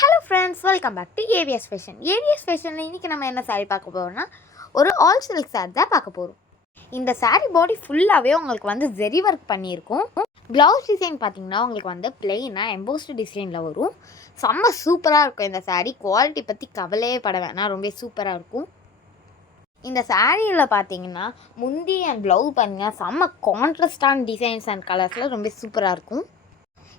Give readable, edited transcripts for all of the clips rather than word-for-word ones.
Hello friends, welcome back to AVS fashion. AVS ஃபேஷனில் இன்றைக்கி நம்ம என்ன சாரீ பார்க்க போகிறோம்னா, ஒரு ஆல் சில்க் சாரீ தான் பார்க்க போகிறோம். இந்த சாரீ பாடி ஃபுல்லாகவே உங்களுக்கு வந்து ஜெரி ஒர்க் பண்ணியிருக்கும். ப்ளவுஸ் டிசைன் பார்த்திங்கன்னா உங்களுக்கு வந்து பிளெயினாக எம்போஸ்டு டிசைனில் வரும். செம்ம சூப்பராக இருக்கும் இந்த சாரீ. குவாலிட்டி பற்றி கவலையே பட வேணாம், ரொம்ப சூப்பராக இருக்கும். இந்த சாரியில் பார்த்தீங்கன்னா முந்தி அண்ட் ப்ளவுஸ் பார்த்தீங்கன்னா செம்ம கான்ட்ராஸ்டான டிசைன்ஸ் அண்ட் கலர்ஸில் ரொம்ப சூப்பராக இருக்கும்.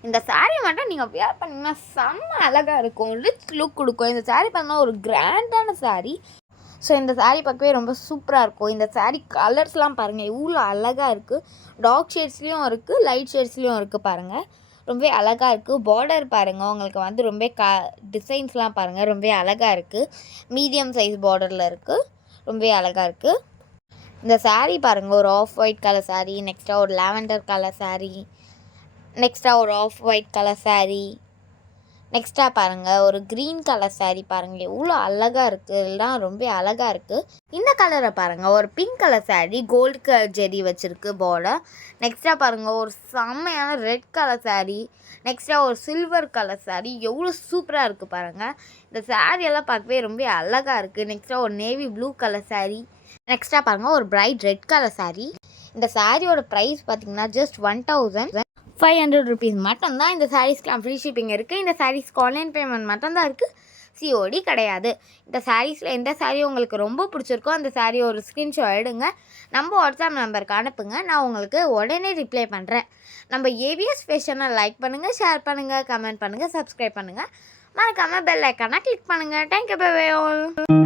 இந்த சாரீ மட்டும் நீங்கள் வியர் பண்ணிங்கன்னா செம்ம அழகாக இருக்கும், ரிச் லுக் கொடுக்கும். இந்த சாரீ பார்த்தீங்கன்னா ஒரு கிராண்டான சாரீ. ஸோ இந்த சாரீ பார்க்கவே ரொம்ப சூப்பராக இருக்கும். இந்த சாரீ கலர்ஸ்லாம் பாருங்கள் எவ்வளோ அழகாக இருக்குது. டார்க் ஷேட்ஸ்லேயும் இருக்குது, லைட் ஷேட்ஸ்லேயும் இருக்குது பாருங்கள். ரொம்ப அழகாக இருக்குது. பார்டர் பாருங்கள், உங்களுக்கு வந்து ரொம்ப டிசைன்ஸ்லாம் பாருங்கள் ரொம்ப அழகாக இருக்குது. மீடியம் சைஸ் பார்டரில் இருக்குது, ரொம்ப அழகாக இருக்குது. இந்த சாரீ பாருங்கள், ஒரு ஆஃப் ஒயிட் கலர் சாரீ, நெக்ஸ்ட்டாக ஒரு லாவெண்டர் கலர் சாரீ, நெக்ஸ்ட்டாக ஒரு ஆஃப் ஒயிட் கலர் சாரீ, நெக்ஸ்ட்டாக பாருங்கள் ஒரு க்ரீன் கலர் சாரீ. பாருங்கள் எவ்வளோ அழகாக இருக்குது, எல்லாம் ரொம்ப அழகாக இருக்குது. இந்த கலரை பாருங்கள், ஒரு pink colour sari, gold colour zari வச்சுருக்கு பார்டர். நெக்ஸ்ட்டாக பாருங்கள் ஒரு செம்மையான ரெட் கலர் சாரீ, நெக்ஸ்ட்டாக ஒரு சில்வர் கலர் சாரீ. எவ்வளோ சூப்பராக இருக்குது பாருங்கள். இந்த சாரியெல்லாம் பார்க்கவே ரொம்ப அழகாக இருக்குது. நெக்ஸ்ட்டாக ஒரு நேவி ப்ளூ கலர் சாரீ, நெக்ஸ்ட்டாக பாருங்கள் ஒரு பிரைட் ரெட் கலர் சாரீ. இந்த சாரியோட ப்ரைஸ் பார்த்திங்கன்னா ஜஸ்ட் 1500 rupees மட்டும்தான். இந்த சாரீஸ்க்கெலாம் ஃப்ரீ ஷிப்பிங் இருக்குது. இந்த சாரீஸ்க்கு ஆன்லைன் பேமெண்ட் மட்டும்தான் இருக்குது, சிஓடி கிடையாது. இந்த சாரீஸில் எந்த சாரீ உங்களுக்கு ரொம்ப பிடிச்சிருக்கோ அந்த சாரீ ஒரு ஸ்க்ரீன்ஷாட் எடுங்க, நம்ம வாட்ஸ்அப் நம்பருக்கு அனுப்புங்க. நான் உங்களுக்கு உடனே ரிப்ளை பண்ணுறேன். நம்ம ஏவிஎஸ் ஃபேஷனை லைக் பண்ணுங்கள், ஷேர் பண்ணுங்கள், கமெண்ட் பண்ணுங்கள், சப்ஸ்கிரைப் பண்ணுங்கள். மறக்காமல் பெல் ஐக்கானை கிளிக் பண்ணுங்கள். Thank you, bye bye all.